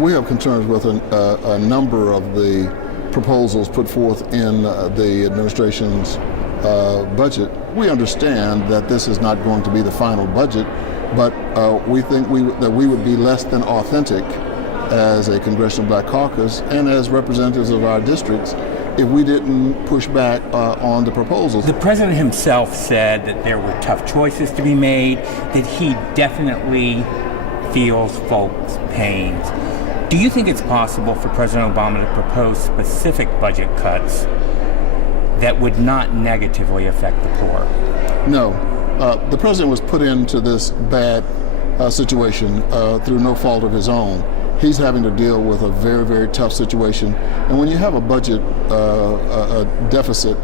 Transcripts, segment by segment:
We have concerns with a number of the proposals put forth in the administration's budget. We understand that this is not going to be the final budget, but we think that we would be less than authentic as a Congressional Black Caucus and as representatives of our districts if we didn't push back on the proposals. The president himself said that there were tough choices to be made, that he definitely feels folks' pains. Do you think it's possible for President Obama to propose specific budget cuts that would not negatively affect the poor? No. The president was put into this bad situation through no fault of his own. He's having to deal with a very, very tough situation. And when you have a budget a deficit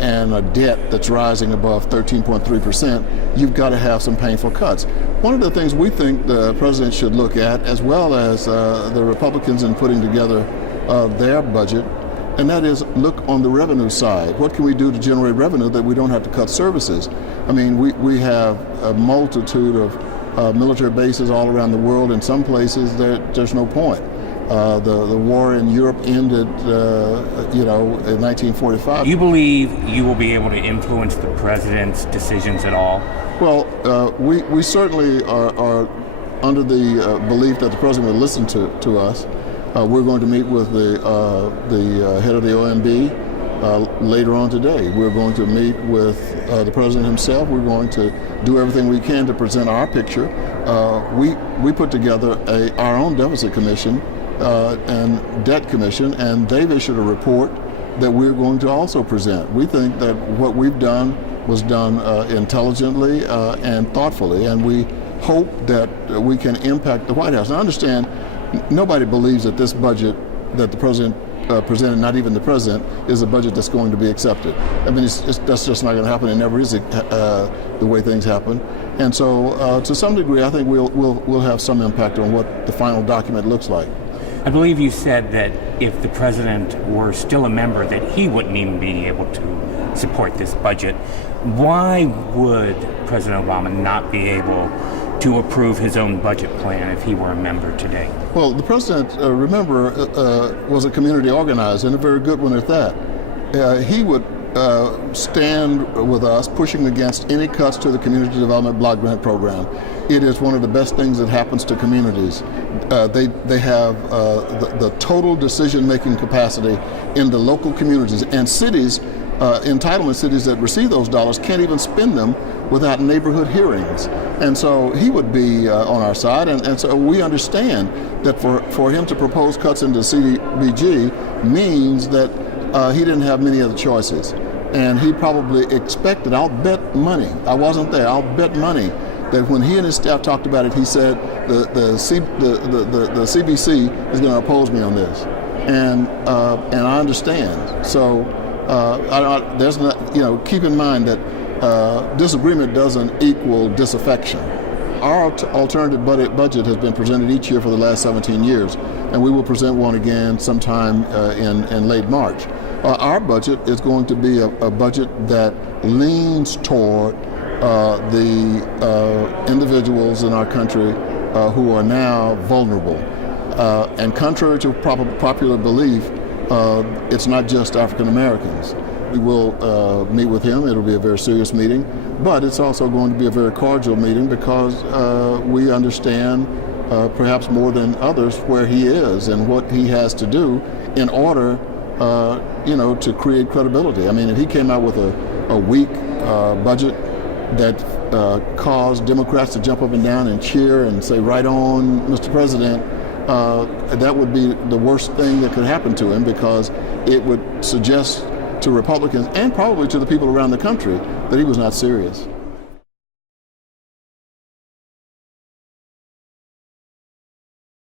and a debt that's rising above 13.3%, you've got to have some painful cuts. One of the things we think the president should look at, as well as the Republicans in putting together their budget, and that is look on the revenue side. What can we do to generate revenue that we don't have to cut services? I mean, we have a multitude of military bases all around the world. In some places, there's no point. The war in Europe ended, in 1945. You believe you will be able to influence the president's decisions at all? Well, we certainly are under the belief that the president will listen to us. We're going to meet with the head of the OMB later on today. We're going to meet with the president himself. We're going to do everything we can to present our picture. We put together our own deficit commission and debt commission, and they've issued a report that we're going to also present. We think that what we've done was done intelligently and thoughtfully, and we hope that we can impact the White House. Now, understand, nobody believes that this budget that the president presented, not even the president, is a budget that's going to be accepted. I mean, that's just not going to happen. It never is the way things happen. And so, to some degree, I think we'll have some impact on what the final document looks like. I believe you said that if the president were still a member, that he wouldn't even be able to support this budget. Why would President Obama not be able to approve his own budget plan if he were a member today? Well, the president, remember, was a community organizer, and a very good one at that. He would stand with us pushing against any cuts to the Community Development Block Grant Program. It is one of the best things that happens to communities. They have the total decision-making capacity in the local communities, and cities, entitlement cities that receive those dollars can't even spend them without neighborhood hearings. And so he would be on our side, and so we understand that for him to propose cuts into CBG means that he didn't have many other choices. And he probably expected, I'll bet money, I wasn't there, I'll bet money that when he and his staff talked about it, he said the CBC is going to oppose me on this. And I understand. So there's not, keep in mind that disagreement doesn't equal disaffection. Our alternative budget has been presented each year for the last 17 years, and we will present one again sometime in late March. Our budget is going to be a budget that leans toward the individuals in our country who are now vulnerable. And contrary to popular belief, it's not just African Americans. We will meet with him. It'll be a very serious meeting, but it's also going to be a very cordial meeting because we understand, perhaps more than others, where he is and what he has to do in order, to create credibility. I mean, if he came out with a weak budget that caused Democrats to jump up and down and cheer and say, "Right on, Mr. President," that would be the worst thing that could happen to him, because it would suggest to Republicans and probably to the people around the country that he was not serious.